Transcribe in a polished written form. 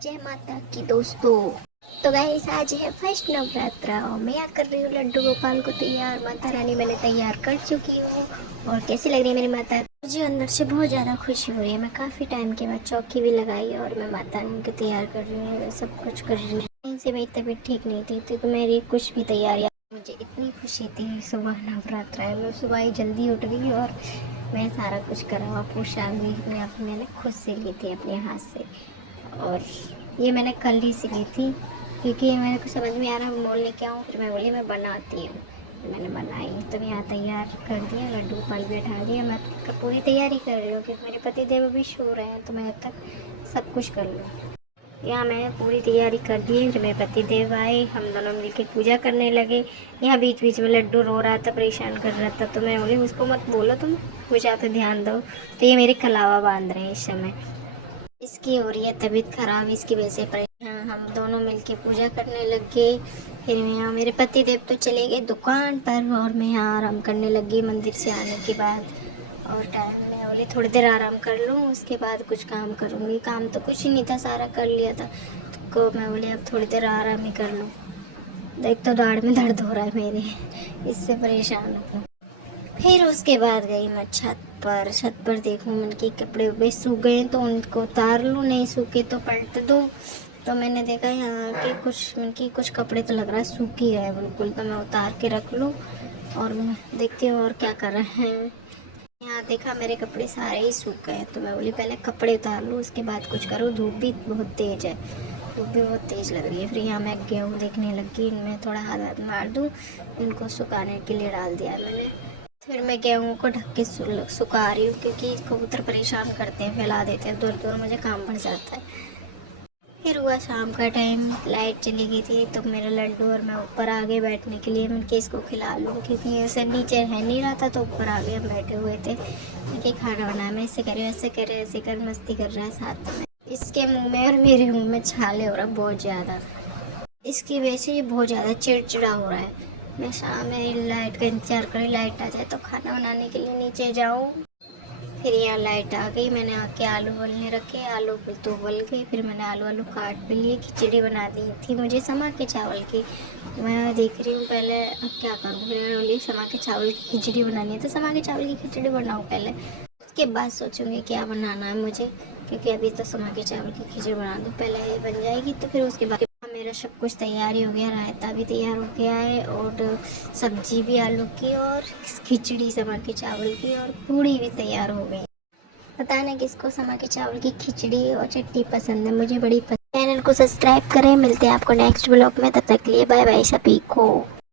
जय माता की दोस्तों। तो गाइस आज है फर्स्ट नवरात्रा और मैं कर रही हूँ लड्डू गोपाल को तैयार। माता रानी मैंने तैयार कर चुकी हूँ। और कैसी लग रही है मेरी माता? मुझे अंदर से बहुत ज़्यादा खुशी हो रही है। मैं काफ़ी टाइम के बाद चौकी भी लगाई और मैं माता रानी को तैयार कर रही हूँ, सब कुछ कर रही हूँ। कहीं से मेरी तबीयत ठीक नहीं थी तो मेरी कुछ भी तैयारियाँ, मुझे इतनी खुशी थी। सुबह नवरात्रा है, मैं सुबह ही जल्दी उठ गई और मैं सारा कुछ करा और पोशाक भी अपने आप मैंने खुद से ली थी अपने हाथ से। और ये मैंने कल ही सी ली थी क्योंकि मेरे को समझ में आ रहा मैं बोलने क्या हूँ। फिर मैं बोली मैं बनाती हूँ, मैंने बनाई। तो मैं यहाँ तैयार कर दिया, लड्डू गोपाल भी बैठा दिया। मैं पूरी तैयारी कर रही हूँ क्योंकि मेरे पति देव अभी सो रहे हैं तो मैं अब तक सब कुछ कर लूँ। यहाँ मैं पूरी तैयारी कर दी। जब मेरे पति देव आए हम दोनों मिलकर पूजा करने लगे। यहाँ बीच बीच में लड्डू रो रहा था, परेशान कर रहा था, तो मैं बोली उसको मत बोलो, तुम पूजा पे ध्यान दो। तो ये मेरे कलावा बांध रहे हैं इस समय। इसकी हो रही है तबीयत खराब, इसकी वजह से परेशान। हम दोनों मिलके पूजा करने लग गए। फिर मैं यहाँ, मेरे पति देव तो चले गए दुकान पर और मैं यहाँ आराम करने लगी मंदिर से आने के बाद। और टाइम में बोली थोड़ी देर आराम कर लूँ, उसके बाद कुछ काम करूँगी। काम तो कुछ ही नहीं था, सारा कर लिया था। तो मैं बोली अब थोड़ी देर आराम ही कर लूँ। देख तो दाढ़ में दर्द हो रहा है मेरे, इससे परेशान हूँ। फिर उसके बाद गई मैं छत पर देखूँ मन के कपड़े वपड़े सूख गए तो उनको उतार लूँ, नहीं सूखे तो पलट दो। तो मैंने देखा यहाँ के कुछ मन की कुछ कपड़े तो लग रहा है सूख ही है बिल्कुल, तो मैं उतार के रख लूँ। और मैं देखती हूँ और क्या कर रहे हैं। यहाँ देखा मेरे कपड़े सारे ही सूख गए तो मैं बोली पहले कपड़े उतार लूँ उसके बाद कुछ करूँ। धूप भी बहुत तेज़ है, धूप भी बहुत तेज़ लग रही है। फिर यहाँ मैं गेहूँ देखने लगी, इनमें थोड़ा हाथ मार दूँ, इनको सुखाने के लिए डाल दिया मैंने। फिर मैं गेहूँ को ढक के सुखा रही हूँ क्योंकि कबूतर परेशान करते हैं, फैला देते हैं, दूर दूर मुझे काम बढ़ जाता है। फिर हुआ शाम का टाइम, लाइट चली गई थी तो मेरा लड्डू और मैं ऊपर आ गए बैठने के लिए। मैं इसको खिला लूँ क्योंकि ऐसे नीचे है नहीं रहा था तो ऊपर आ गए, हम बैठे हुए थे कि खाना बनाया। मैं ऐसे करे ऐसे करे ऐसे कर मस्ती कर रहा है साथ में। इसके मुंह में और मेरे मुंह में छाले हो रहा बहुत ज़्यादा, इसकी वजह से ये बहुत ज़्यादा चिड़चिड़ा हो रहा है। मैं शाम में लाइट का इंतज़ार करी, लाइट आ जाए तो खाना बनाने के लिए नीचे जाऊँ। फिर यहाँ लाइट आ गई, मैंने आके आलू उबलने रखे, आलू तो उबल गए। फिर मैंने आलू काट भी लिए, खिचड़ी बना दी थी मुझे समा के चावल की। मैं देख रही हूँ पहले अब क्या करूँ। फिर मैंने बोली समा के चावल की खिचड़ी बनानी है तो समा के चावल की खिचड़ी बनाऊँ पहले, उसके बाद सोचूंगी क्या बनाना है मुझे, क्योंकि अभी तो समा के चावल की खिचड़ी बना दूँ पहले, ये बन जाएगी तो फिर उसके बाद मेरा सब कुछ तैयारी हो गया। रायता भी तैयार हो गया है और सब्जी भी आलू की और खिचड़ी समा के चावल की और पूड़ी भी तैयार हो गई। पता नहीं किसको समा के चावल की खिचड़ी और चटनी पसंद है, मुझे बड़ी पसंद। चैनल को सब्सक्राइब करें, मिलते हैं आपको नेक्स्ट ब्लॉग में, तब तक के लिए बाय बाय सभी को।